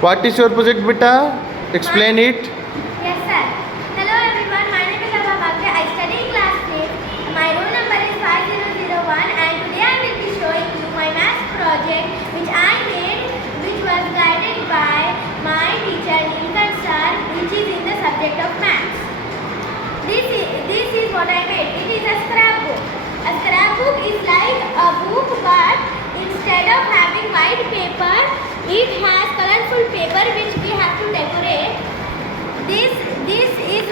What is your project, beta? Explain it. Yes, sir. Hello everyone, my name is Abha Bagre. I study in class 8. My roll number is 5001 and today I will be showing you my maths project which I made, which was guided by my teacher Neelkanth sir, which is in the subject of maths. This is what I made. It is a scrapbook. A scrapbook is like a book, but instead of having white paper, it has colorful paper which we have to decorate. This is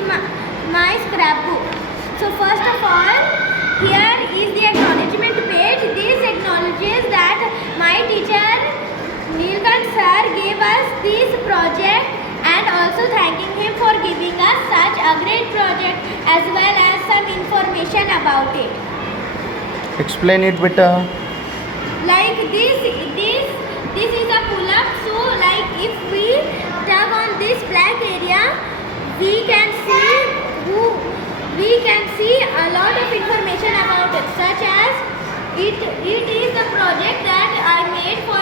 my scrapbook. So first of all, here is the acknowledgement page. This acknowledges that my teacher Neelkanth sir gave us this project and also thanking him for giving us such a great project as well as some information about it. Explain it, beta. Like this is a pull-up. So like if we tug on this black area, we can see a lot of information about it, such as it is the project that I made for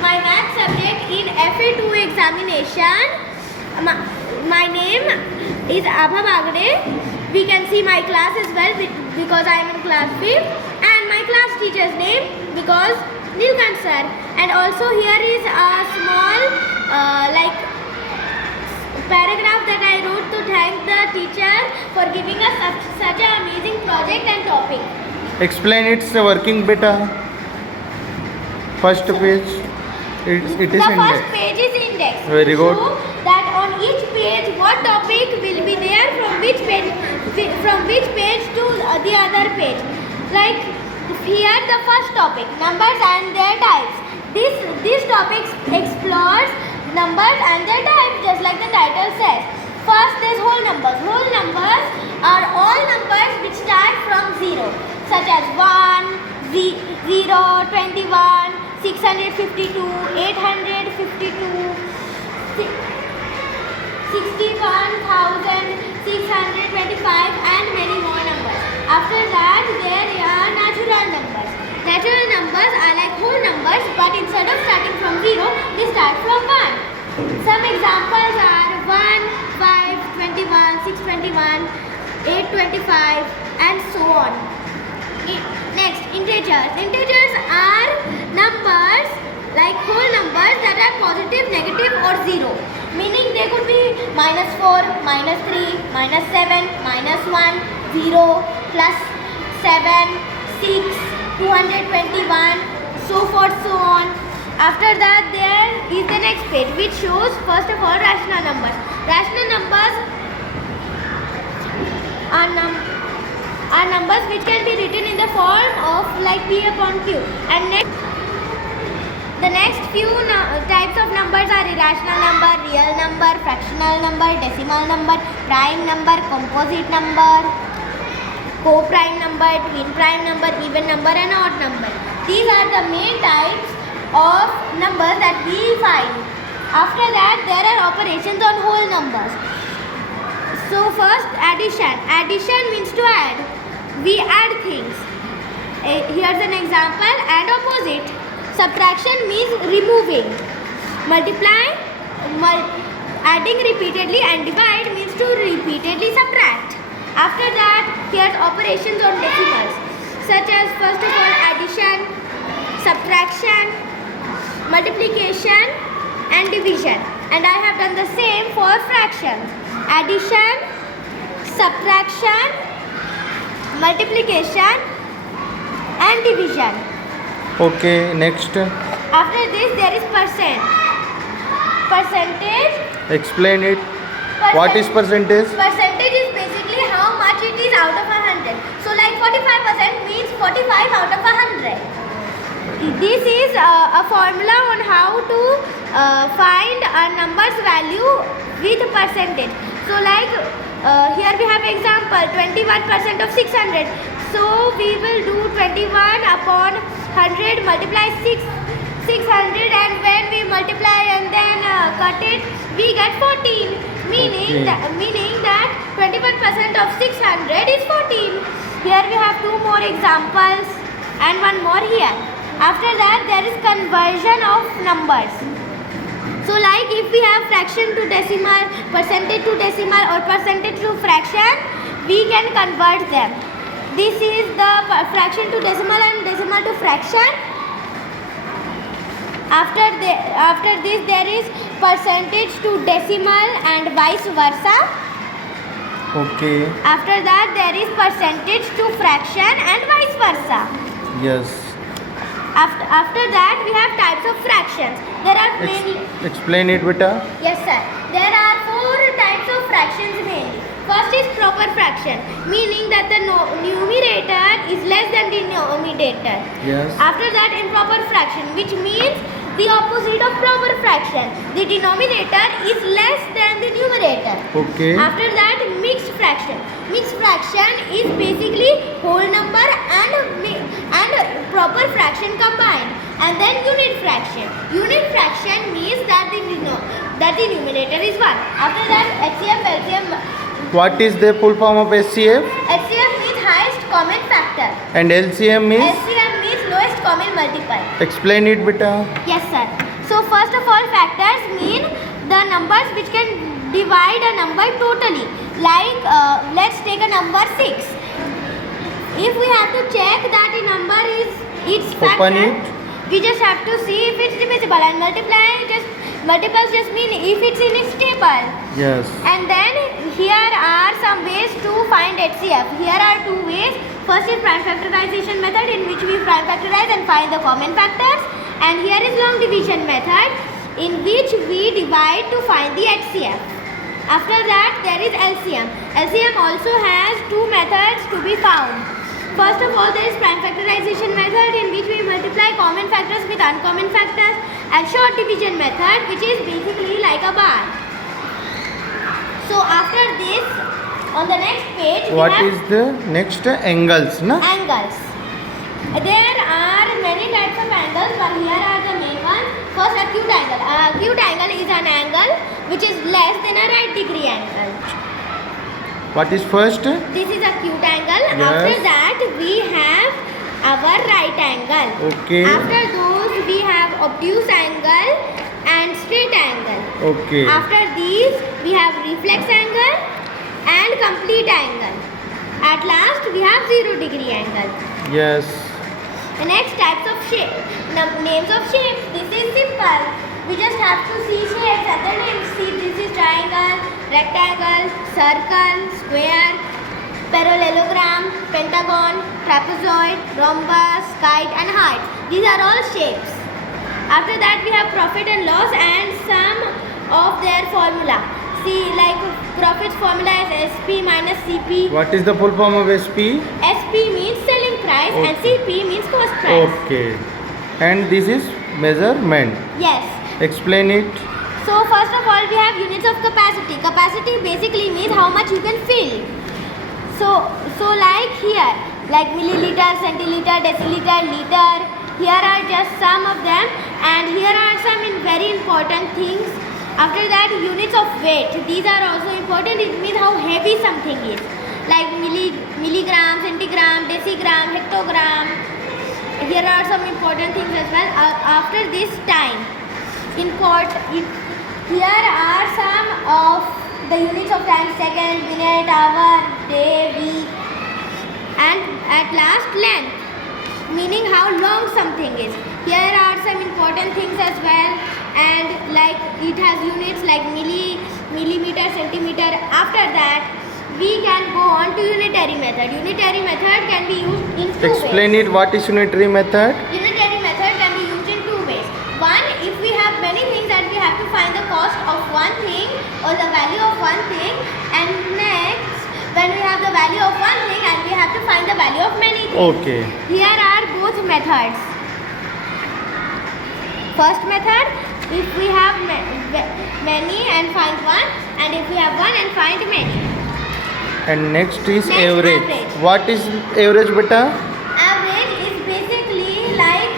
my math subject in FA2 examination. My name is Abha Bagre. We can see my class as well because I am in class 5th, and my class teacher's name because Neelkanth sir. And also here is a small like paragraph that I wrote to thank the teacher for giving us such an amazing project and topic. Explain its working, beta. First page. It is The index. first page is index. Very good. So that on each page what topic will be there from which page to the other page. Like here the first topic, numbers and their types. This topic explores numbers and their types, just like the title says. First is whole numbers. Whole numbers are all numbers which start from 0, such as 1, 0, 21, 652, 852, 61,625 and many more numbers. After that there are natural numbers. Natural numbers are like whole numbers, but instead of starting from 0, they start from 1. Some examples are 1, 5, 21, 621, 825 and so on. Next, integers. Integers are numbers like whole numbers that are positive, negative or 0. Meaning they could be -4, -3, -7, -1, 0, +7, 6, 221, so forth, so on. After that there is the next page which shows first of all rational numbers. Rational numbers are numbers which can be written in the form of like P upon Q. And the next few types of numbers are irrational number, real number, fractional number, decimal number, prime number, composite number, co-prime number, twin prime number, even number and odd number. These are the main types of numbers that we find. After that there are operations on whole numbers. So first addition. Addition means to add. We add things. Here's an example, add opposite. Subtraction means removing. Multiply, adding repeatedly, and divide means to repeatedly subtract. After that, here's operations on decimals, such as first of all addition, subtraction, multiplication and division. And I have done the same for fractions. Addition, subtraction, multiplication and division. Okay, next. After this there is percentage. Explain it. What is percentage? Percentage is basically how much it is out of 100. So like 45% means 45 out of 100. This is a formula on how to find a number's value with percentage. So like here we have example 21% of 600. So we will do 21 upon 100 multiply 600, and when we multiply and then cut it, we get 14. Meaning that 21% of 600 is 14. Here we have two more examples and one more here. After that there is conversion of numbers. So like if we have fraction to decimal, percentage to decimal or percentage to fraction, we can convert them. This is the fraction to decimal and decimal to fraction. After this there is percentage to decimal and vice versa. Okay. After that there is percentage to fraction and vice versa. Yes. After that we have types of fractions. There are mainly Explain it, beta. Yes sir. There are 4 types of fractions mainly. First is proper fraction, meaning that the numerator is less than the denominator. Yes. After that improper fraction, which means the opposite of proper fraction. The denominator is less than the numerator. Okay. After that mixed fraction. Mixed fraction is basically whole number and proper fraction combined. And then unit fraction. Unit fraction means that the numerator is 1. After that HCF, LCM. What is the full form of HCF? HCF means highest common factor. And LCM is? LCM means lowest common multiple. Explain it, beta. Yes sir. So first of all, factors mean the numbers which can divide a number totally. Like let's take a number 6. If we have to check that a number is its factor, Open it. we just have to see if it's divisible, and multiples just mean if it's in its table. Yes. And then here are some ways to find HCF. Here are 2 ways. First is prime factorization method, in which we prime factorize and find the common factors. And here is long division method, in which we divide to find the HCF. After that there is LCM. LCM also has 2 methods to be found. First of all, there is prime factorization method, in which we multiply common factors with uncommon factors, and short division method, which is basically like a bar. So after this, on the next page, What we have is the next angles, na? angles. There are many types of angles, but here are the main ones. First, acute angle. Acute angle is an angle which is less than a right degree angle. What is first? This is acute angle. Yes. After that, we have our right angle. Okay. After those, we have obtuse angle and straight angle. Okay. After these, we have reflex angle and complete angle. At last, we have 0 degree angle. Yes. The next types of shape, names of shapes. This is simple. We just have to see shapes and the names. See, this is triangle, rectangle, circle, square, parallelogram, pentagon, trapezoid, rhombus, kite and heart. These are all shapes. After that we have profit and loss and some of their formula. See, like profit formula is SP minus CP. What is the full form of SP? SP means selling price and Okay. CP means cost price. Okay. And this is measurement. Yes. Explain it. So first of all, we have units of capacity. Capacity basically means how much you can fill. So like here, like milliliter, centiliter, deciliter, liter. Here are just some of them, and here are some very important things. After that, units of weight. These are also important. It means how heavy something is. Like milligram, centigram, decigram, hectogram. Here are some important things as well. After this, time. Here are some of the units of time: second, minute, hour, day, week. And at last, length, meaning how long something is. Here are some important things as well, and like it has units like millimeter, centimeter. After that, we can go on to unitary method. Unitary method can be used in 2 Explain ways. it. What is unitary method? Unitary method can be used in 2 ways. One, if we have many things and we have to find the cost of one thing or the value of one thing, and next, when we have the value of one thing and we have to find the value of many things. Okay. Here are both methods. First method, if we have many and find one, and if we have one and find many. And next is Next, average. average. What is average, beta? Average is basically like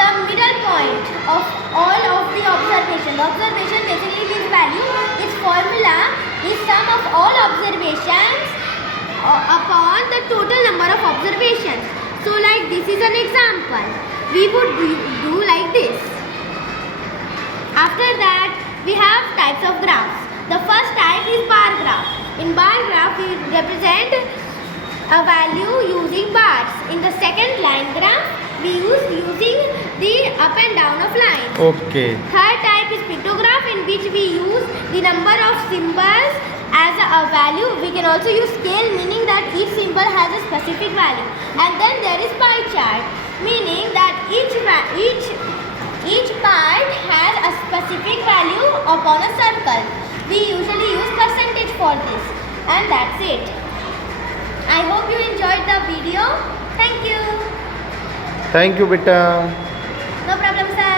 the middle point of all of the observation. The observation basically gives value. Its formula is sum of all observations upon the total number of observations. So like this is an example. We would do like this. After that, types of graphs. The first type is bar graph. In bar graph, we represent a value using bars. In the second line graph, we use using the up and down of lines. Okay. Third type is pictograph, in which we use the number of symbols as a value. We can also use scale, meaning that each symbol has a specific value. And then there is pie chart, meaning that each part has a specific value upon a circle. We usually use percentage for this. And that's it. I hope you enjoyed the video. Thank you. Thank you, beta. No problem, sir.